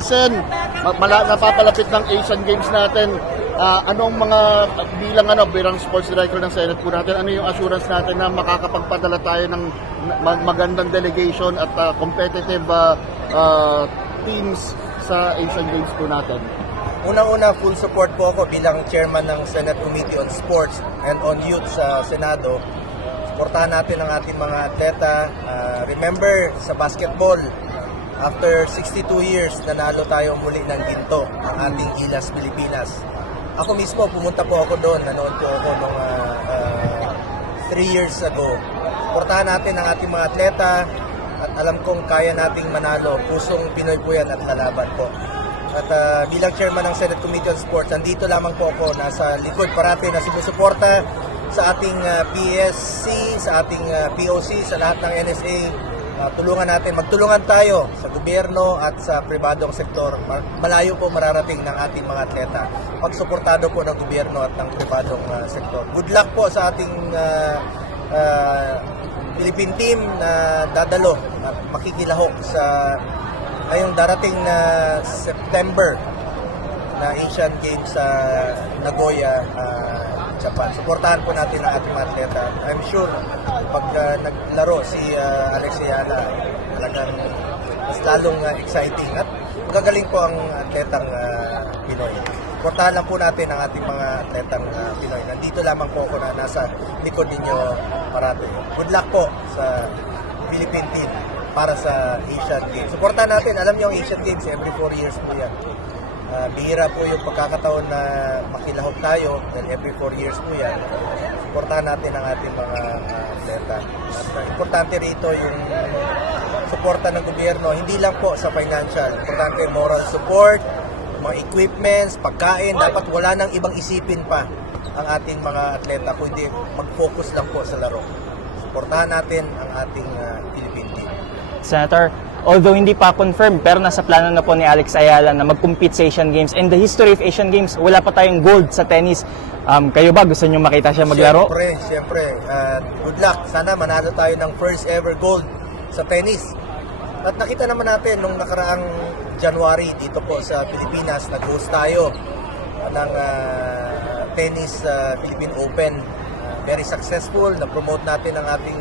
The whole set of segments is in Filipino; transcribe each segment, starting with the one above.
Sen, napapalapit ng Asian Games natin. Anong mga bilang sports director ng Senate po natin, ano yung assurance natin na makakapagpadala tayo ng magandang delegation at competitive teams sa Asian Games po natin? Unang-una, full support po ako bilang chairman ng Senate Committee on Sports and on Youth sa Senado. Suportahan natin ang ating mga atleta. Remember, sa basketball, after 62 years, nanalo tayo muli ng ginto, ang ating Gilas Pilipinas. Ako mismo, pumunta po ako doon. Nanood po ako nung 3 years ago. Suportahan natin ang ating mga atleta at alam kong kaya nating manalo. Pusong Pinoy po yan at lalaban po. At bilang chairman ng Senate Committee on Sports, andito lamang po ako, nasa likod parati na sumusuporta sa ating PSC, sa ating POC, sa lahat ng NSA. Magtulungan tayo sa gobyerno at sa pribadong sektor. Malayo po mararating ng ating mga atleta. Pagsuportado po ng gobyerno at ng pribadong sektor. Good luck po sa ating Philippine team na dadalo at makikilahok sa ngayong darating na September na Asian Games sa Nagoya, Japan. Suportahan po natin ang ating mga atleta. I'm sure pag naglaro si Alex Ayala, talagang mas lalong exciting at magagaling po ang atletang Pinoy. Suportahan lang po natin ang ating mga atletang Pinoy. Nandito lamang po ako na nasa likod ninyo parati. Good luck po sa Philippine team para sa Asian Games. Suportahan natin. Alam niyo ang Asian Games, every 4 years po yan. Bihira po yung pagkakataon na makilahok tayo, and every 4 years po yan. Suportahan natin ang ating mga atleta. At importante rito yung suporta ng gobyerno, hindi lang po sa financial. Importante moral support, mga equipments, pagkain. Dapat wala nang ibang isipin pa ang ating mga atleta, kundi mag-focus lang po sa laro. Suportahan natin ang ating Philippine team. Senator, although hindi pa confirmed, pero nasa plano na po ni Alex Ayala na mag-compete sa Asian Games. In the history of Asian Games, wala pa tayong gold sa tennis. Kayo ba? Gusto nyo makita siya maglaro? Siyempre. Good luck. Sana manalo tayo ng first ever gold sa tennis. At nakita naman natin nung nakaraang January dito po sa Pilipinas, nag-host tayo ng tennis Philippine Open. Very successful. Na-promote natin ang ating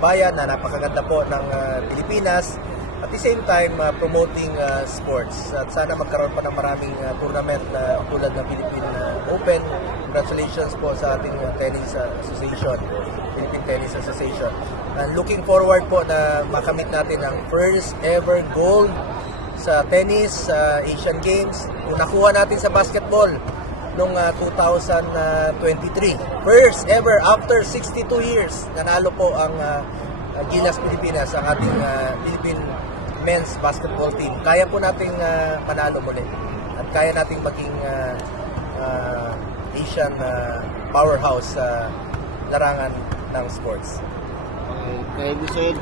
bayan na napakaganda po ng Pilipinas. At the same time, promoting sports. At sana magkaroon pa ng maraming tournament na tulad ng Philippine Open. Congratulations po sa ating tennis association, Philippine Tennis Association. And looking forward po na makamit natin ang first ever gold sa tennis, Asian Games. Kung nakuha natin sa basketball noong 2023. First ever after 62 years, nanalo po ang Gilas Pilipinas, ang ating Philippine men's basketball team. Kaya po nating manalo muli. At kaya nating maging Asian powerhouse sa larangan ng sports. Okay, you said